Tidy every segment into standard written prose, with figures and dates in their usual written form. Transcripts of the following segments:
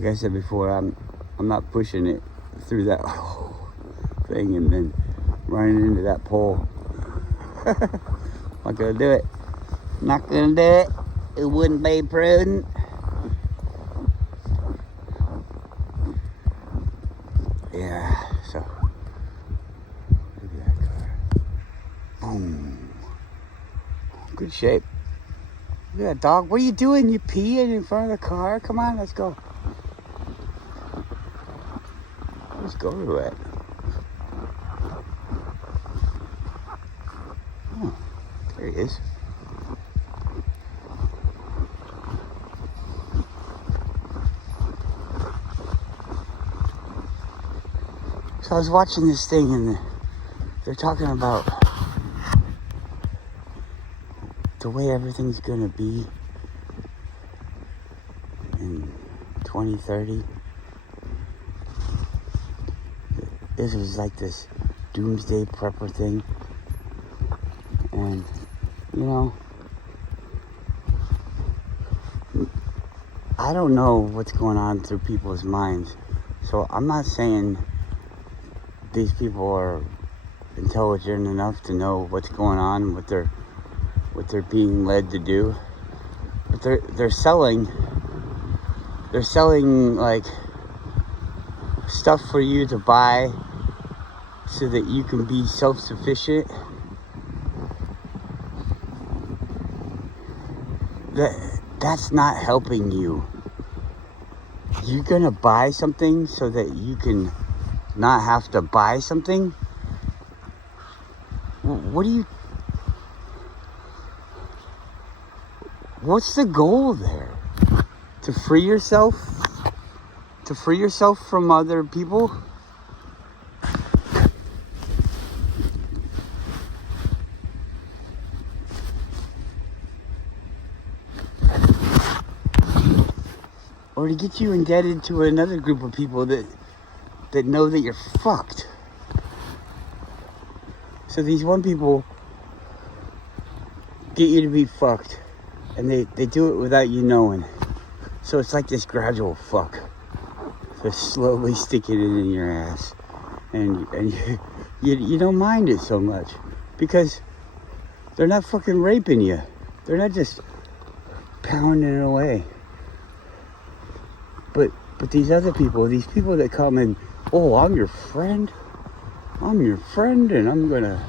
like I said before, I'm not pushing it through that thing and then running into that pole. Not gonna do it. Not gonna do it. It wouldn't be prudent. Yeah, so look at that car. Boom. Good shape. Look at that dog. What are you doing? You peeing in front of the car? Come on, let's go. Let's go to it. Oh, there he is. So I was watching this thing and they're talking about the way everything's gonna be in 2030. This was like this doomsday prepper thing. And, you know, I don't know what's going on through people's minds. So I'm not saying these people are intelligent enough to know what's going on, what they're being led to do. But they're selling like stuff for you to buy so that you can be self-sufficient. That's not helping you. You're gonna buy something so that you can not have to buy something? What's the goal there? To free yourself? To free yourself from other people? Or to get you indebted to another group of people that know that you're fucked. So these one people get you to be fucked, and they do it without you knowing. So it's like this gradual fuck. They're slowly sticking it in your ass, and you don't mind it so much because they're not fucking raping you. They're not just pounding it away. But these other people, these people that come and, oh, I'm your friend, and I'm gonna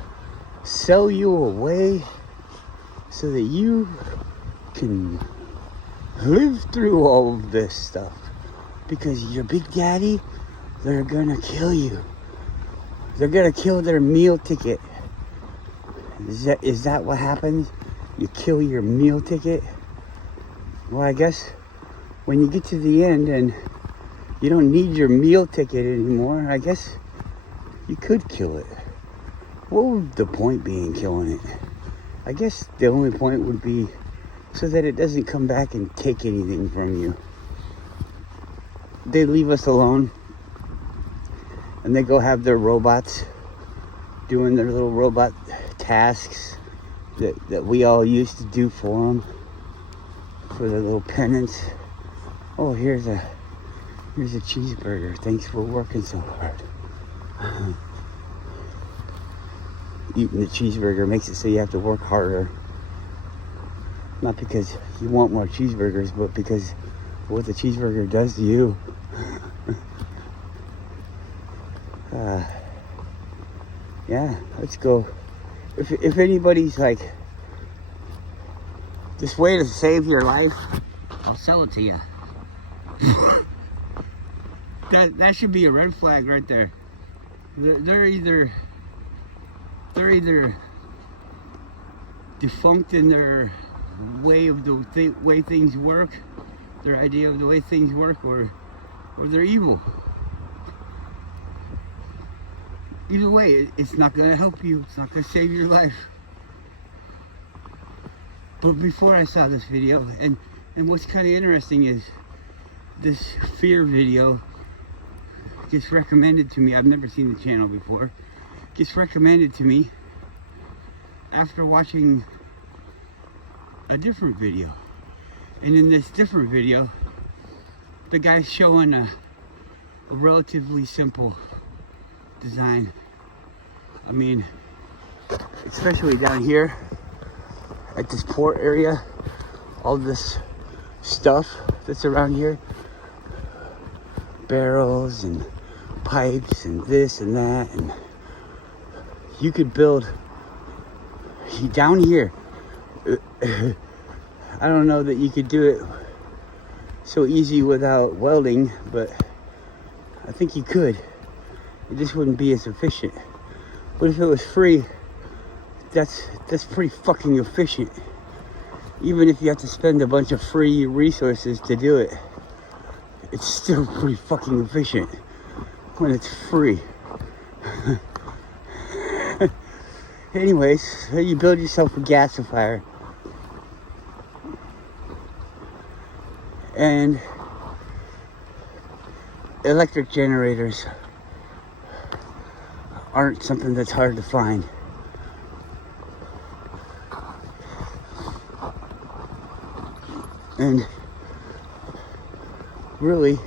sell you away so that you can live through all of this stuff. Because your big daddy, they're gonna kill you. They're gonna kill their meal ticket. Is that what happens? You kill your meal ticket? Well, I guess when you get to the end and you don't need your meal ticket anymore, I guess you could kill it. What would the point be in killing it? I guess the only point would be so that it doesn't come back and take anything from you. They leave us alone and they go have their robots doing their little robot tasks that we all used to do for them, for their little penance. Oh, here's a cheeseburger. Thanks for working so hard. Eating the cheeseburger makes it so you have to work harder. Not because you want more cheeseburgers, but because what the cheeseburger does to you. Yeah, let's go. If anybody's like, this way to save your life, I'll sell it to you. That should be a red flag right there. They're either defunct in their way of the way things work, their idea of the way things work, or they're evil. Either way, it's not going to help you. It's not going to save your life. But before I saw this video, and what's kind of interesting is this fear video gets recommended to me. I've never seen the channel before. Gets recommended to me after watching a different video. And in this different video, the guy's showing a relatively simple design. I mean, especially down here at this port area, all this stuff that's around here, barrels and pipes and this and that, and you could build down here. I don't know that you could do it so easy without welding, but I think you could. It just wouldn't be as efficient. But if it was free, that's pretty fucking efficient. Even if you have to spend a bunch of free resources to do it, it's still pretty fucking efficient when it's free. Anyways, so you build yourself a gasifier. And electric generators aren't something that's hard to find. And really,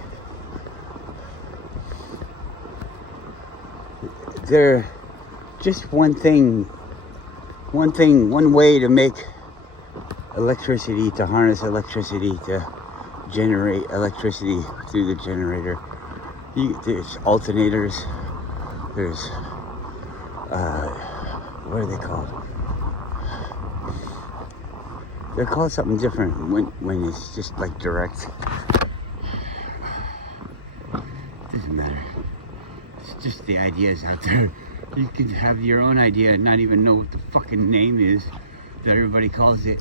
they're just one way to make electricity, to harness electricity, to generate electricity through the generator. There's alternators, there's what are they called? They're called something different when it's just like direct. Doesn't matter. It's just the ideas out there. You can have your own idea and not even know what the fucking name is that everybody calls it.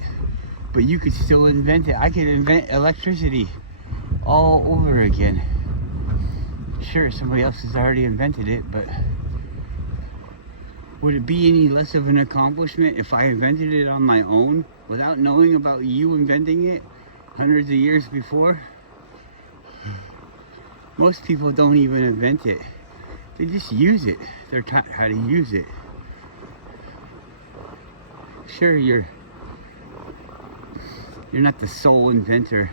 But you could still invent it. I could invent electricity all over again. Sure, somebody else has already invented it, but would it be any less of an accomplishment if I invented it on my own without knowing about you inventing it hundreds of years before? Most people don't even invent it. They just use it. They're taught how to use it. Sure, you're not the sole inventor,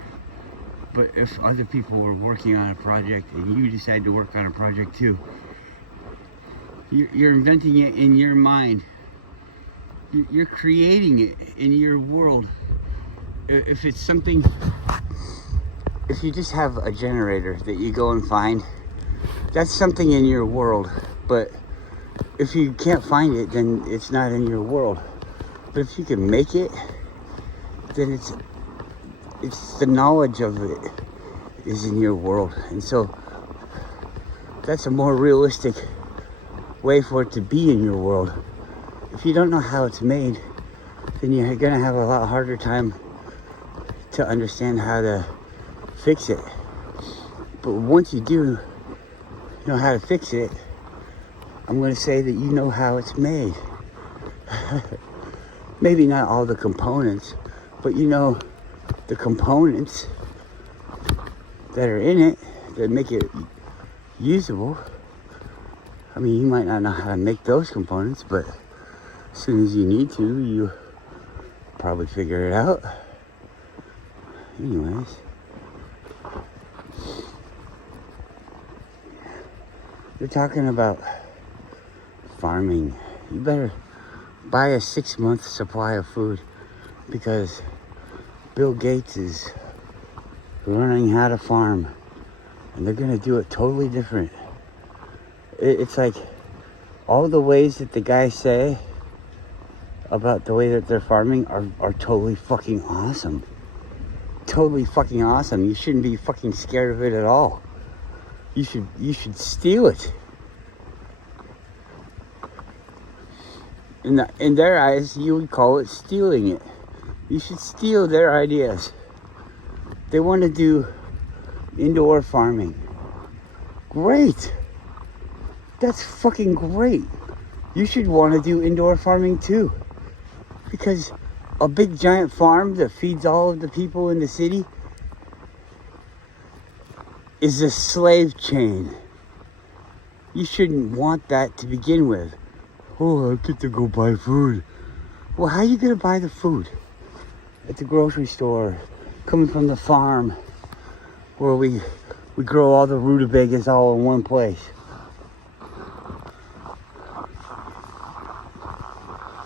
but if other people were working on a project and you decide to work on a project too, you're inventing it in your mind. You're creating it in your world. If it's something, if you just have a generator that you go and find, that's something in your world. But if you can't find it, then it's not in your world. But if you can make it, then it's the knowledge of it is in your world. And so that's a more realistic way for it to be in your world. If you don't know how it's made, then you're gonna have a lot harder time to understand how to fix it. But once you do know how to fix it, I'm gonna say that you know how it's made. Maybe not all the components, but you know the components that are in it that make it usable. I mean, you might not know how to make those components, but as soon as you need to, you probably figure it out. Anyways, you're talking about farming. You better buy a 6-month supply of food, because Bill Gates is learning how to farm, and they're gonna do it totally different. It's like all the ways that the guys say about the way that they're farming are totally fucking awesome. Totally fucking awesome. You shouldn't be fucking scared of it at all. You should steal it. In their eyes, you would call it stealing it. You should steal their ideas. They want to do indoor farming. Great. That's fucking great. You should want to do indoor farming too. Because a big giant farm that feeds all of the people in the city is a slave chain. You shouldn't want that to begin with. Oh, I get to go buy food. Well, how are you going to buy the food? At the grocery store, coming from the farm, where we We grow all the rutabagas all in one place.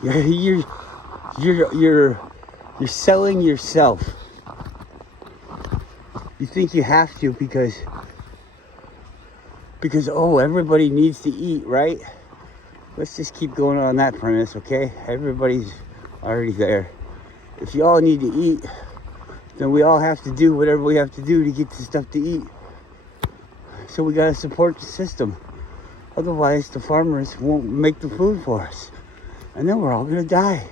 You're selling yourself. You think you have to because oh, everybody needs to eat, right? Let's just keep going on that premise, okay? Everybody's already there. If you all need to eat, then we all have to do whatever we have to do to get the stuff to eat. So we gotta support the system. Otherwise, the farmers won't make the food for us. And then we're all gonna die.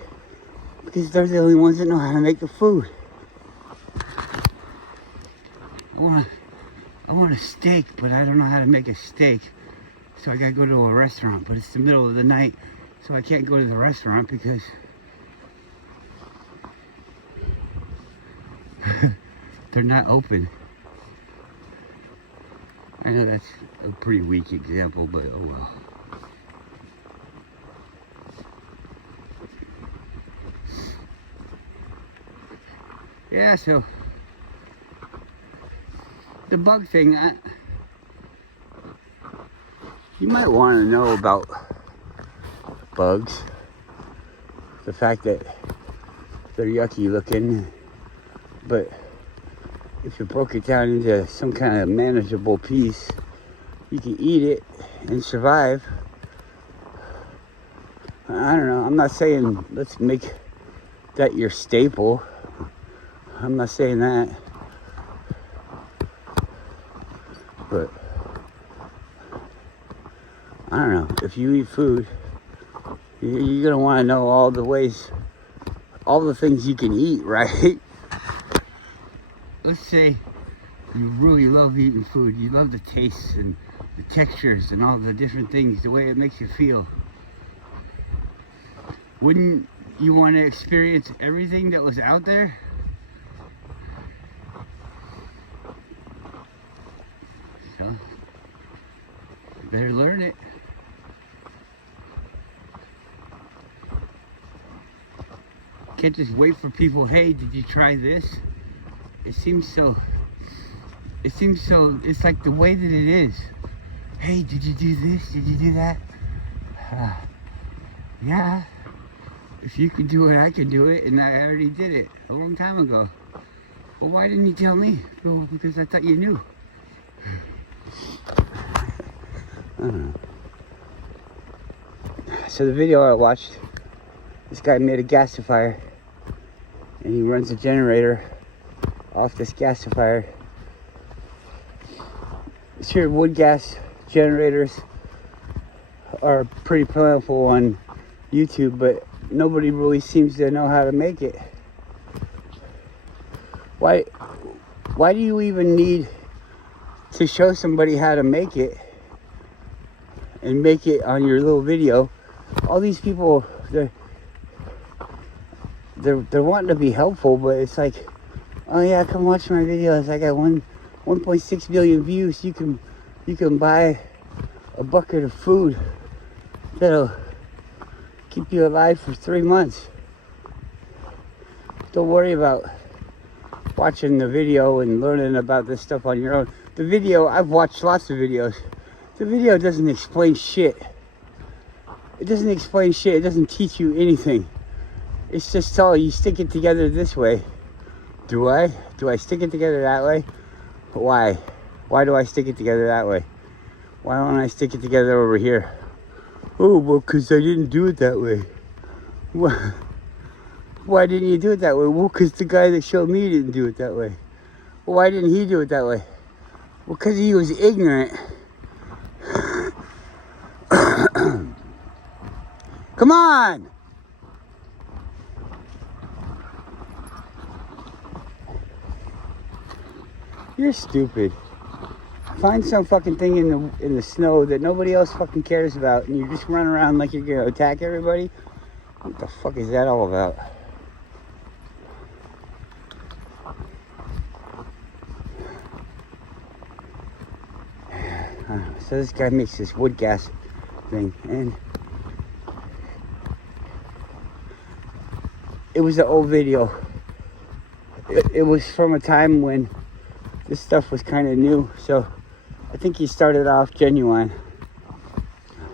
Because they're the only ones that know how to make the food. I want a steak, but I don't know how to make a steak. So I gotta go to a restaurant, but it's the middle of the night, so I can't go to the restaurant because they're not open. I know that's a pretty weak example, but oh well. Yeah, so the bug thing, you might want to know about bugs. The fact that they're yucky looking, but if you broke it down into some kind of manageable piece, you can eat it and survive. I don't know, I'm not saying let's make that your staple. I'm not saying that. But I don't know, if you eat food, you're gonna want to know all the ways, all the things you can eat, right? Let's say you really love eating food. You love the tastes and the textures and all the different things, the way it makes you feel. Wouldn't you want to experience everything that was out there? So, you better learn it. Can't just wait for people, hey, did you try this? It seems so, it's like the way that it is. Hey, did you do this? Did you do that? Yeah. If you can do it, I can do it, and I already did it a long time ago. Well, why didn't you tell me? Well, because I thought you knew. I don't know. So the video I watched, this guy made a gasifier, and he runs a generator off this gasifier. Sure, wood gas generators are pretty plentiful on YouTube, but nobody really seems to know how to make it. Why do you even need to show somebody how to make it and make it on your little video? All these people, they're wanting to be helpful, but it's like, oh yeah, come watch my videos. I got 1.6 million views. You can buy a bucket of food that'll keep you alive for 3 months. Don't worry about watching the video and learning about this stuff on your own. The video, I've watched lots of videos. The video doesn't explain shit. It doesn't explain shit. It doesn't teach you anything. It's just all, you stick it together this way. Do I? Do I stick it together that way? Why? Why do I stick it together that way? Why don't I stick it together over here? Oh, well, because I didn't do it that way. Why didn't you do it that way? Well, because the guy that showed me didn't do it that way. Well, why didn't he do it that way? Well, because he was ignorant. Come on! You're stupid. Find some fucking thing in the snow that nobody else fucking cares about, and you just run around like you're gonna attack everybody. What the fuck is that all about? So this guy makes this wood gas thing, and it was an old video. It was from a time when this stuff was kind of new, so I think he started off genuine.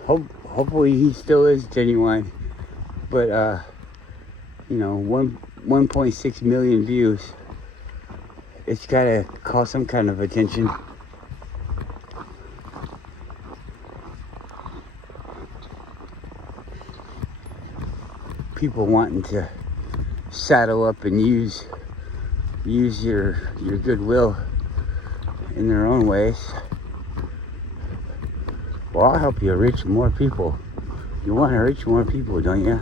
Hopefully he still is genuine, but 1.6 million views. It's gotta call some kind of attention. People wanting to saddle up and use your goodwill in their own ways. Well, I'll help you reach more people. You want to reach more people, don't you?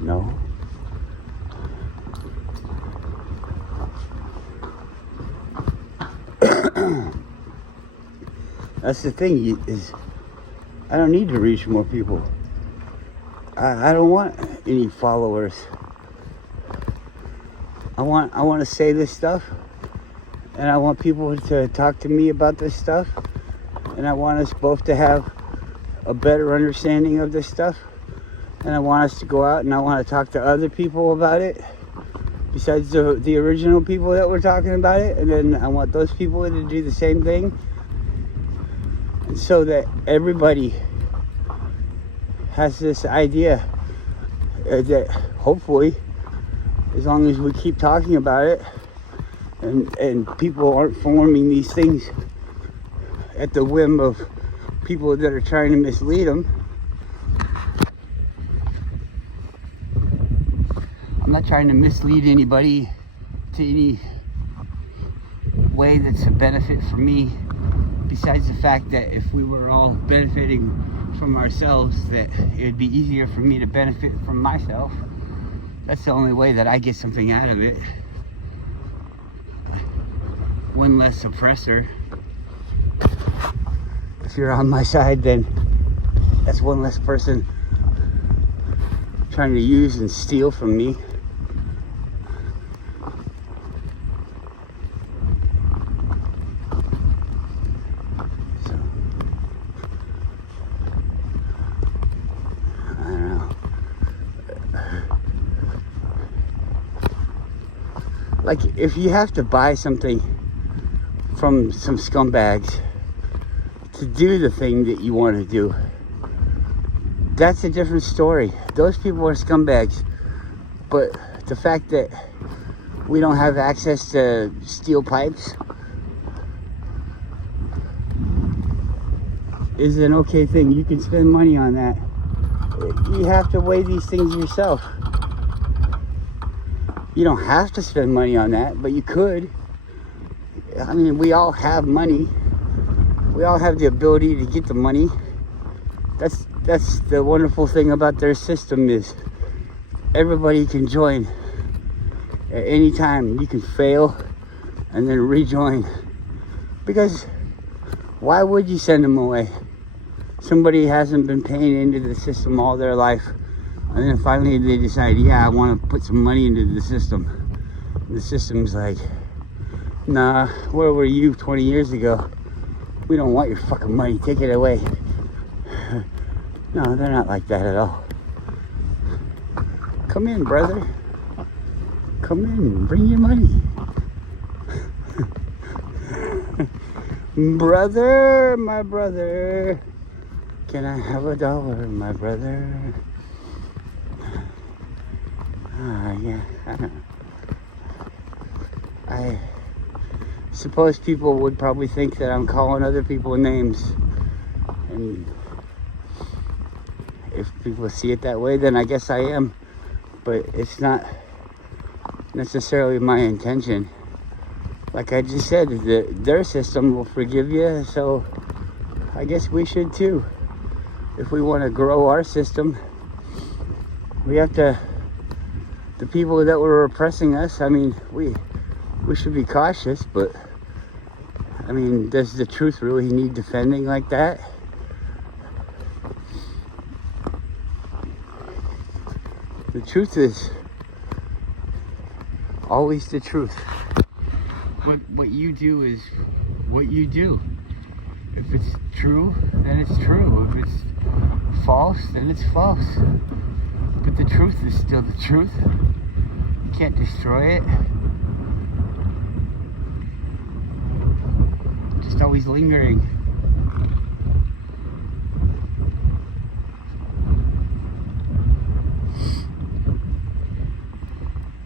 No. That's the thing, is I don't need to reach more people. I don't want any followers. I want to say this stuff, and I want people to talk to me about this stuff, and I want us both to have a better understanding of this stuff, and I want us to go out and I want to talk to other people about it besides the original people that were talking about it, and then I want those people to do the same thing, and so that everybody has this idea that hopefully, as long as we keep talking about it and people aren't forming these things at the whim of people that are trying to mislead them. I'm not trying to mislead anybody to any way that's a benefit for me, besides the fact that if we were all benefiting from ourselves, that it would be easier for me to benefit from myself. That's the only way that I get something out of it. One less oppressor. If you're on my side, then that's one less person trying to use and steal from me. So, I don't know. Like, if you have to buy something from some scumbags to do the thing that you want to do, that's a different story. Those people are scumbags. But the fact that we don't have access to steel pipes is an okay thing. You can spend money on that. You have to weigh these things yourself. You don't have to spend money on that, but you could. I mean, we all have money. We all have the ability to get the money. That's the wonderful thing about their system, is everybody can join at any time. You can fail and then rejoin. Because why would you send them away? Somebody hasn't been paying into the system all their life, and then finally they decide, yeah, I want to put some money into the system. And the system's like, nah, where were you 20 years ago? We don't want your fucking money, take it away. No, they're not like that at all. Come in, brother. Come in, bring your money. Brother, my brother. Can I have $1, my brother? Yeah, I don't know. I suppose people would probably think that I'm calling other people names, and if people see it that way, then I guess I am, but it's not necessarily my intention. Like I just said, their system will forgive you, so I guess we should too. If we want to grow our system, we have to, the people that were oppressing us, I mean, we should be cautious, but I mean, does the truth really need defending like that? The truth is always the truth. What you do is what you do. If it's true, then it's true. If it's false, then it's false. But the truth is still the truth. You can't destroy it. always lingering.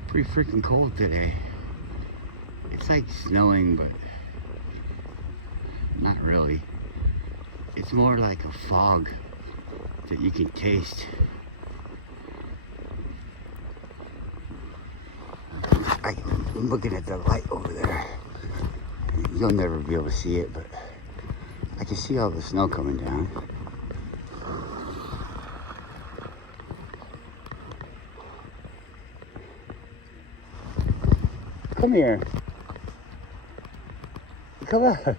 Pretty freaking cold today. It's like snowing, but not really. It's more like a fog that you can taste. I'm looking at the light over there. You'll never be able to see it, but I can see all the snow coming down. Come here. Come on.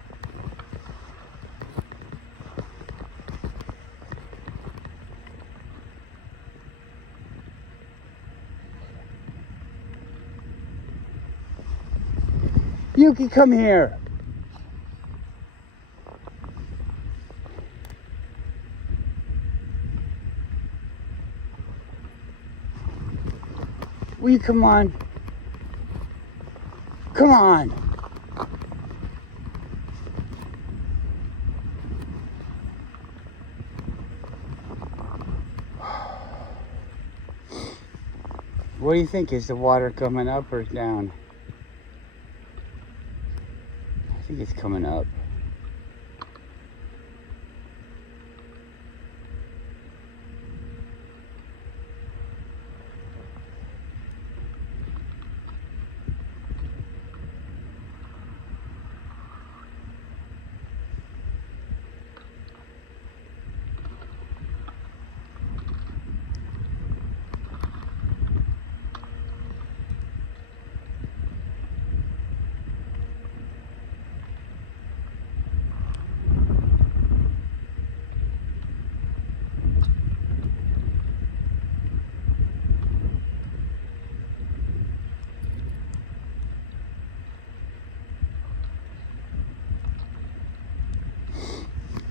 Yuki, come here. Will you come on? Come on. What do you think? Is the water coming up or down? I think it's coming up.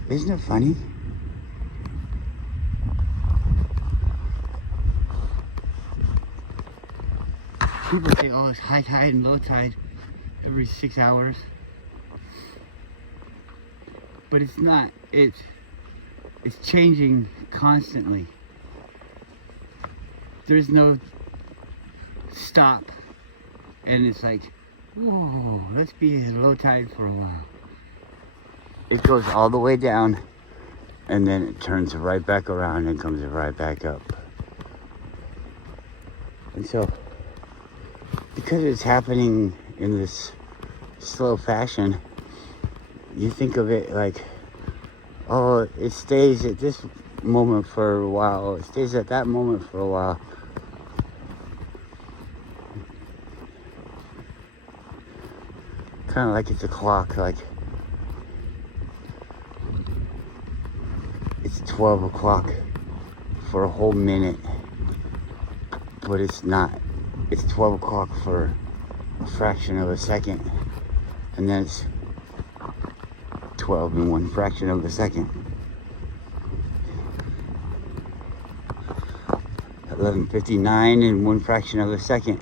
Isn't it funny? People say, oh, it's high tide and low tide every 6 hours. But it's not. It's changing constantly. There's no stop. And it's like, whoa, let's be low tide for a while. It goes all the way down, and then it turns right back around and comes right back up. And so, because it's happening in this slow fashion, you think of it like, oh, it stays at this moment for a while, it stays at that moment for a while. Kind of like it's a clock, like it's 12 o'clock for a whole minute, but it's not. It's 12 o'clock for a fraction of a second, and then it's 12 in one fraction of a second. 11:59 in one fraction of a second.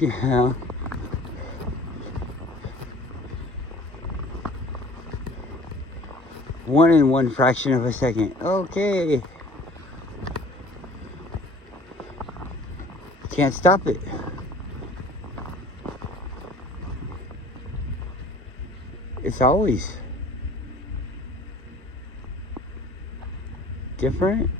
You know? One in one fraction of a second. Okay. Can't stop it. It's always different.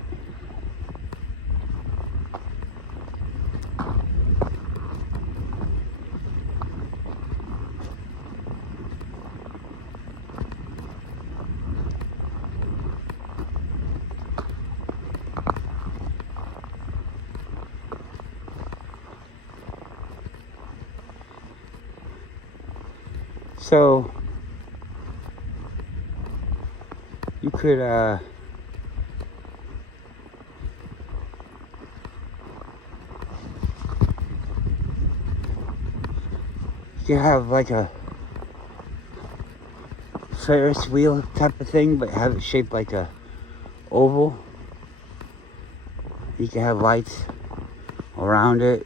So you could you have like a Ferris wheel type of thing, but have it shaped like a oval. You can have lights around it.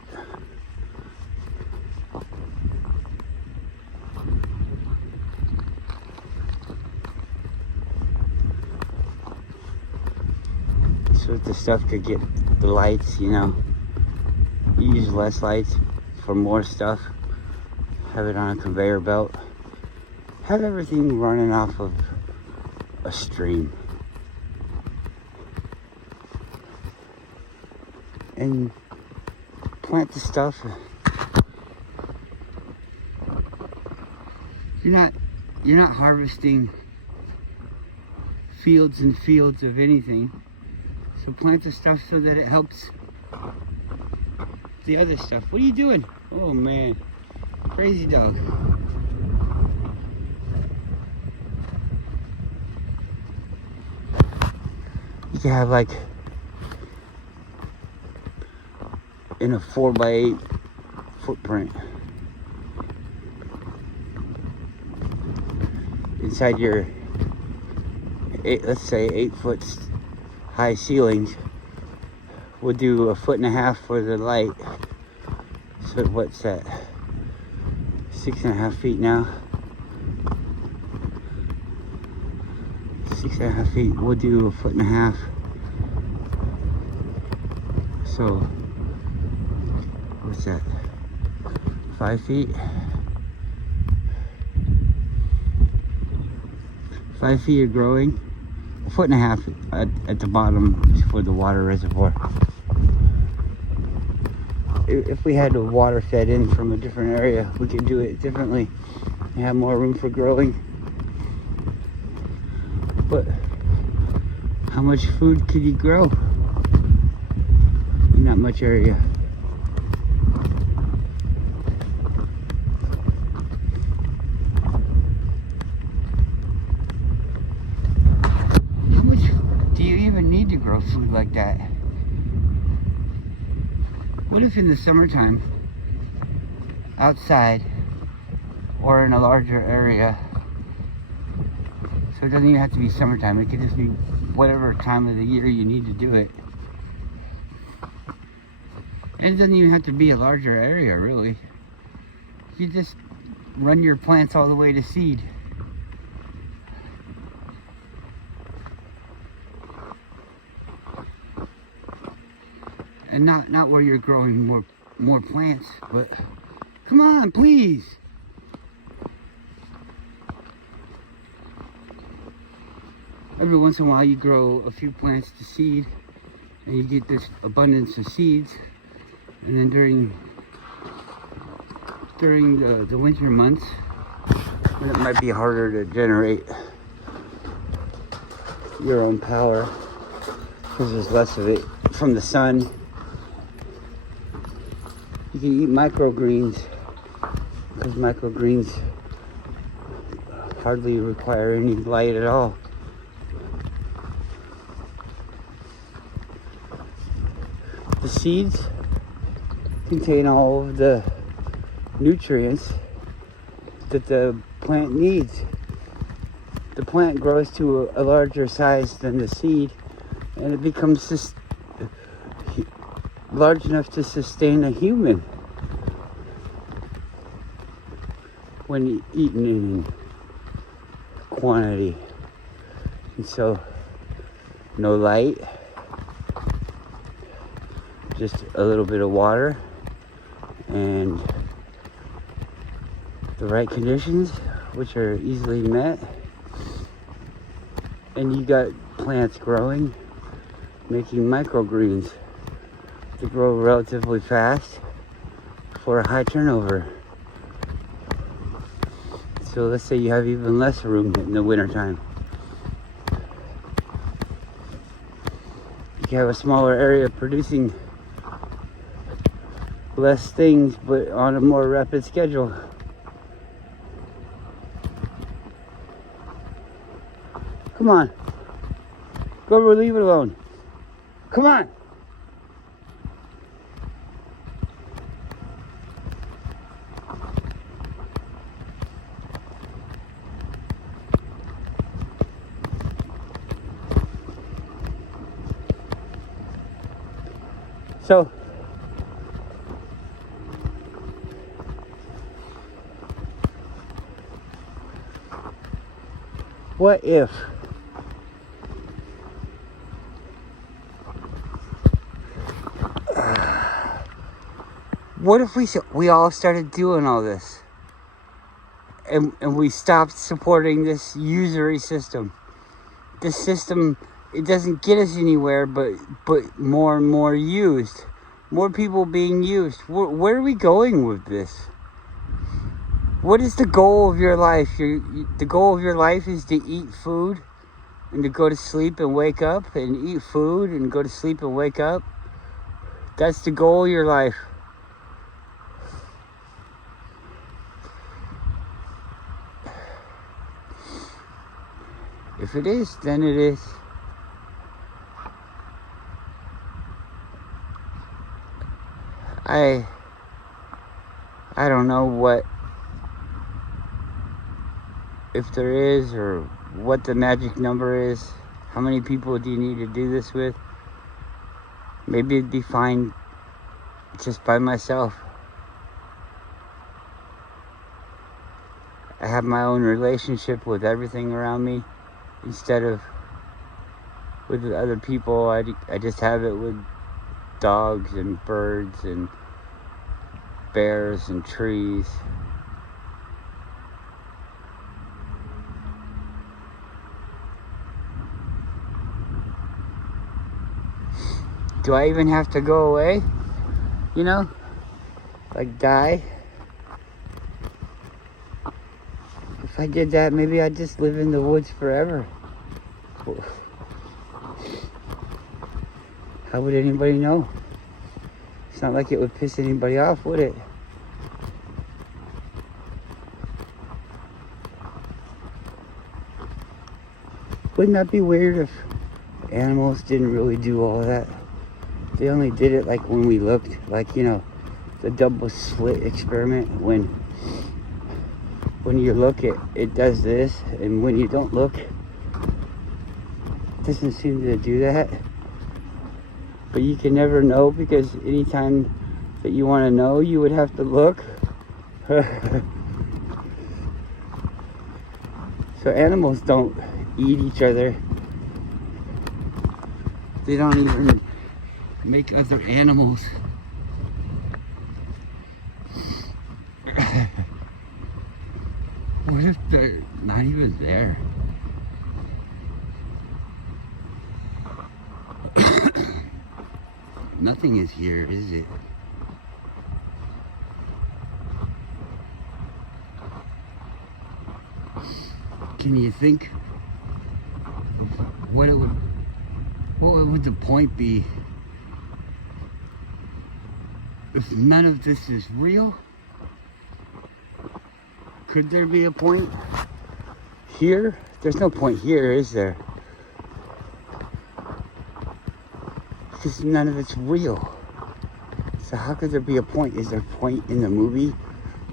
so that the stuff could get the lights, you know. You use less lights for more stuff. Have it on a conveyor belt. Have everything running off of a stream. And plant the stuff. You're not harvesting fields and fields of anything. So plant the stuff so that it helps the other stuff. What are you doing? Oh man, crazy dog. You can have like in a 4x8 footprint inside your let's say 8-foot high ceilings. We'll do 1.5 feet for the light. So what's that? 6.5 feet now. 6.5 feet. We'll do 1.5 feet. So what's that? 5 feet. 5 feet of growing. 1.5 feet at the bottom for the water reservoir. If we had the water fed in from a different area, we could do it differently and have more room for growing. But how much food could you grow in not much area? How much do you even need to grow food like that? What if in the summertime, outside, or in a larger area, so it doesn't even have to be summertime, it could just be whatever time of the year you need to do it. And it doesn't even have to be a larger area, really. You just run your plants all the way to seed. And not where you're growing more plants, but come on, please. Every once in a while you grow a few plants to seed and you get this abundance of seeds, and then during the winter months when it might be harder to generate your own power because there's less of it from the sun, you can eat microgreens, because microgreens hardly require any light at all. The seeds contain all of the nutrients that the plant needs. The plant grows to a larger size than the seed, and it becomes just large enough to sustain a human when eaten in quantity. And so, no light, just a little bit of water, and the right conditions, which are easily met, and you got plants growing, making microgreens to grow relatively fast for a high turnover. So let's say you have even less room in the wintertime. You can have a smaller area producing less things, but on a more rapid schedule. Come on. Go over, leave it alone. Come on. So, what if What if we all started doing all this, and we stopped supporting this usury system? This system, it doesn't get us anywhere, but more and more used, more people being used. Where are we going with this? What is the goal of your life? The goal of your life is to eat food and to go to sleep and wake up, and eat food and go to sleep and wake up. That's the goal of your life. If it is, then it is. I don't know what, if there is, or what the magic number is. How many people do you need to do this with? Maybe it'd be fine just by myself. I have my own relationship with everything around me, instead of with other people. I just have it with dogs and birds and bears and trees. Do I even have to go away? You know? Like die? If I did that, maybe I'd just live in the woods forever. How would anybody know? It's not like it would piss anybody off, would it? Wouldn't that be weird if animals didn't really do all that? They only did it like when we looked, like, you know, the double slit experiment. When you look, it does this, and when you don't look, it doesn't seem to do that. But you can never know, because anytime that you want to know, you would have to look. So animals don't eat each other. They don't even make other animals. What if they're not even there? Nothing is here, is it? Can you think of what would the point be if none of this is real? Could there be a point here? There's no point here, is there? Because none of it's real. So how could there be a point? Is there a point in the movie?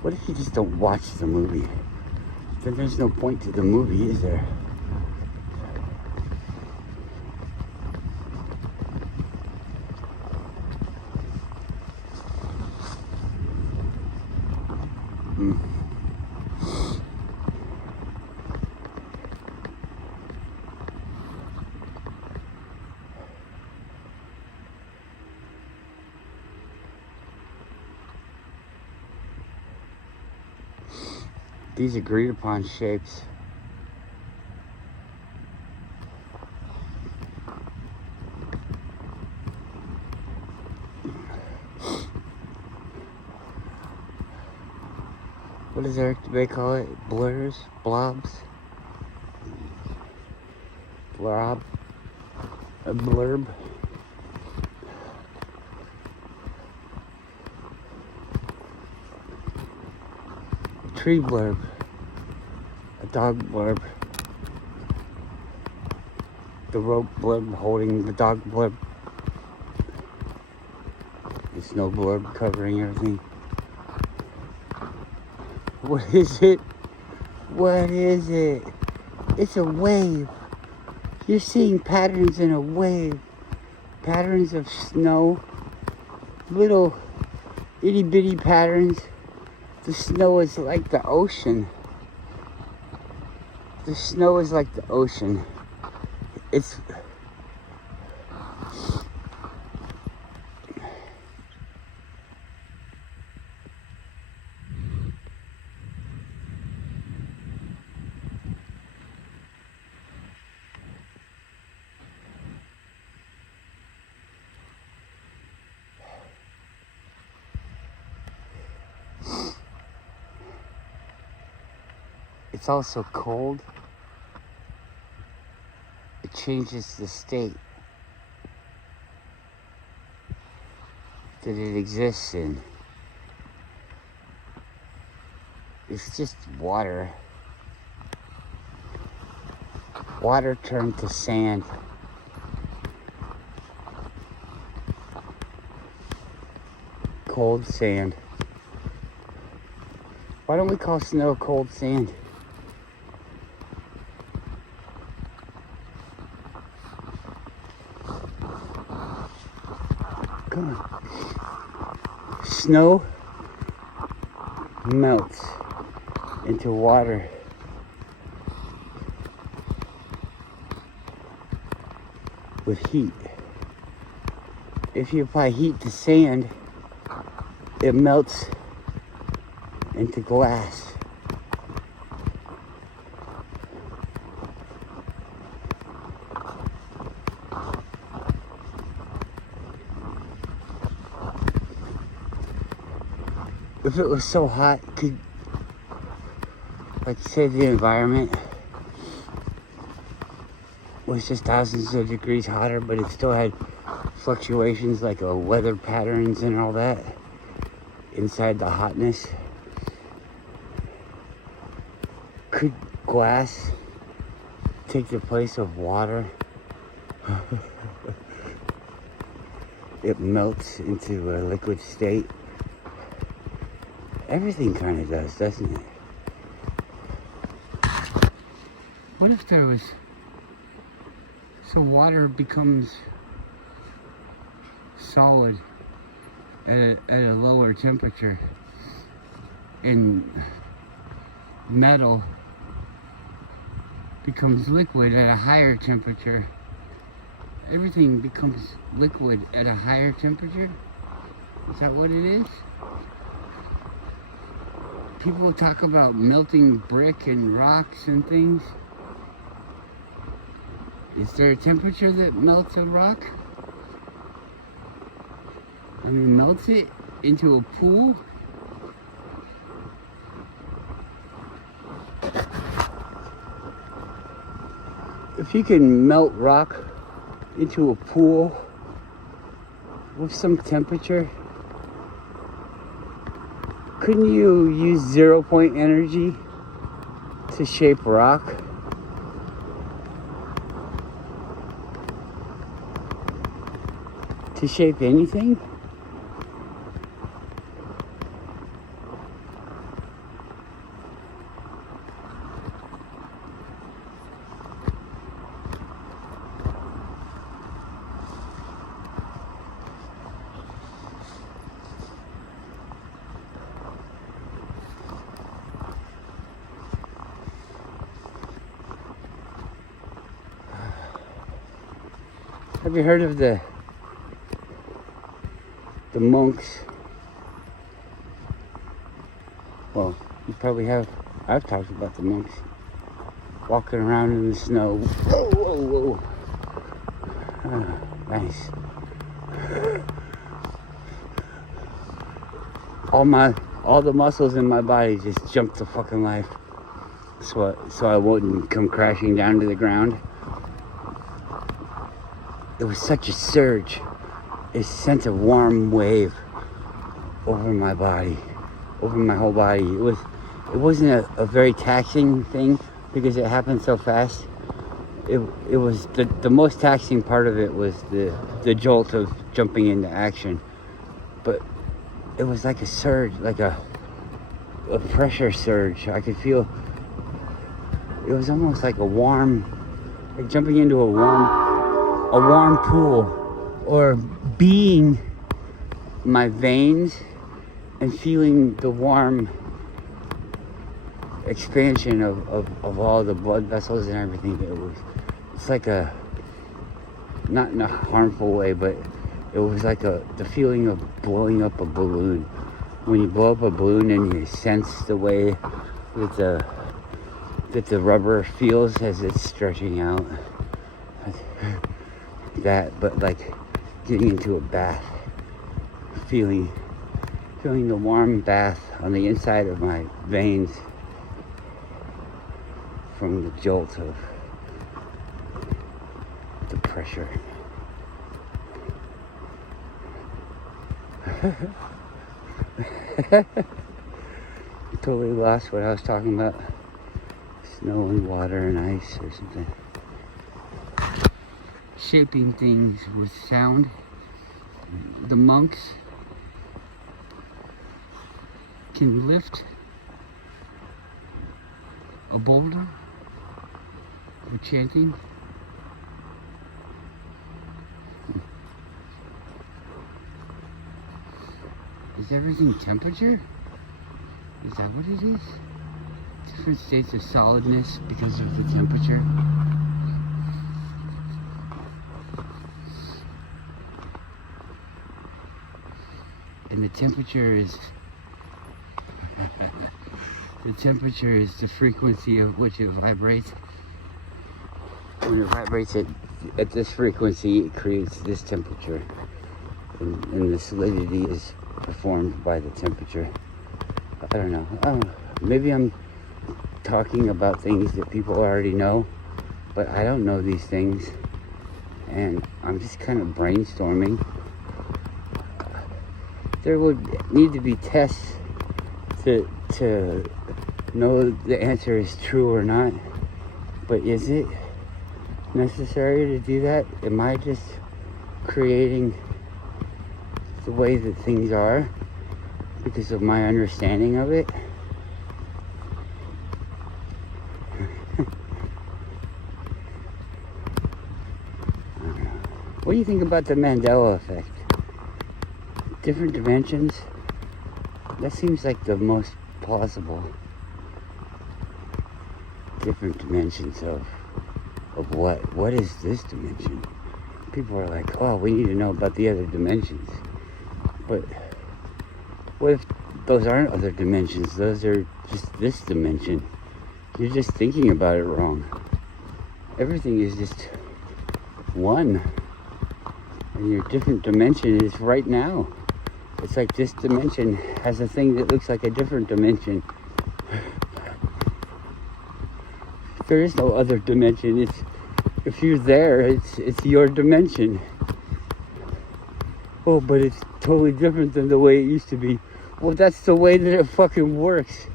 What if you just don't watch the movie? Then there's no point to the movie, is there? These agreed upon shapes. What does they call it? Blurs? Blobs? Blob? A blurb? Tree blurb, a dog blurb, the rope blurb holding the dog blurb, the snow blurb covering everything. What is it? What is it? It's a wave. You're seeing patterns in a wave. Patterns of snow. Little itty bitty patterns. The snow is like the ocean. The snow is like the ocean. It's... it's also cold. It changes the state that it exists in. It's just water. Water turned to sand. Cold sand. Why don't we call snow cold sand? Come on. Snow melts into water. With heat. If you apply heat to sand, it melts into glass. If it was so hot, could, like, say the environment was just thousands of degrees hotter, but it still had fluctuations like weather patterns and all that inside the hotness. Could glass take the place of water? It melts into a liquid state. Everything kind of does, doesn't it? What if there was... So water becomes solid at a lower temperature, and metal becomes liquid at a higher temperature. Everything becomes liquid at a higher temperature? Is that what it is? People talk about melting brick and rocks and things. Is there a temperature that melts a rock? I mean, melts it into a pool? If you can melt rock into a pool with some temperature, couldn't you use 0-point energy to shape rock? To shape anything? Have you heard of the monks? Well, you probably have. I've talked about the monks walking around in the snow. Whoa, whoa, whoa. Ah, nice. All the muscles in my body just jumped to fucking life. So I wouldn't come crashing down to the ground. It was such a surge, a sense of warm wave over my body, over my whole body. It wasn't a very taxing thing because it happened so fast. It was the most taxing part of it was the jolt of jumping into action. But it was like a surge, like a pressure surge. I could feel, it was almost like like jumping into a warm pool, or being my veins and feeling the warm expansion of all the blood vessels and everything. It's like not in a harmful way, but it was like the feeling of blowing up a balloon. When you blow up a balloon and you sense the way that the rubber feels as it's stretching out. That, but like getting into a bath, feeling the warm bath on the inside of my veins. from the jolt of the pressure. Totally lost what I was talking about. Snow and water and ice or something. Shaping things with sound. The monks can lift a boulder for chanting. Is everything temperature? Is that what it is? Different states of solidness because of the temperature. And the temperature is the frequency of which it vibrates. When it vibrates at this frequency, it creates this temperature. And the solidity is performed by the temperature. I don't know. Maybe I'm talking about things that people already know, but I don't know these things. And I'm just kind of brainstorming. There would need to be tests to know the answer is true or not. But is it necessary to do that? Am I just creating the way that things are because of my understanding of it? What do you think about the Mandela effect? Different dimensions? That seems like the most plausible. Different dimensions of what? What is this dimension? People are like, oh, we need to know about the other dimensions. But what if those aren't other dimensions? Those are just this dimension. You're just thinking about it wrong. Everything is just one. And your different dimension is right now. It's like this dimension has a thing that looks like a different dimension. There is no other dimension. If you're there, it's your dimension. Oh, but it's totally different than the way it used to be. Well, that's the way that it fucking works.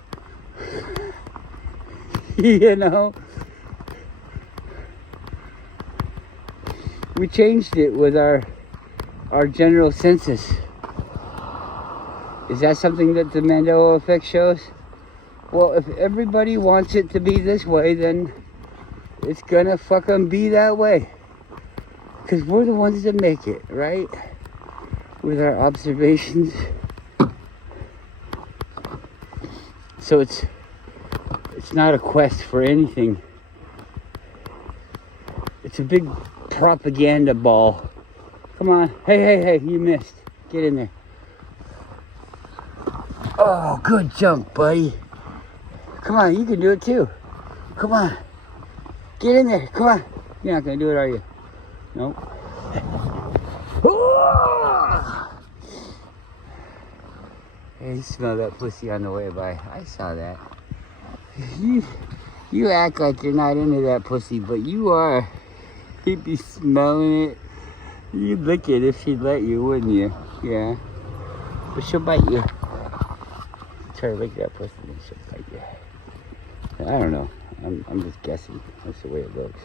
You know? We changed it with our general census. Is that something that the Mandela effect shows? Well, if everybody wants it to be this way, then it's gonna fucking be that way. Because we're the ones that make it, right? With our observations. So it's not a quest for anything. It's a big propaganda ball. Come on. Hey, you missed. Get in there. Oh, good jump, buddy. Come on, you can do it too. Come on. Get in there. Come on. You're not going to do it, are you? Nope. Hey, smell that pussy on the way by. I saw that. You act like you're not into that pussy, but you are. You'd be smelling it. You'd lick it if she'd let you, wouldn't you? Yeah. But she'll bite you. Try to lick that pussy and she'll bite you. I don't know. I'm just guessing. That's the way it looks.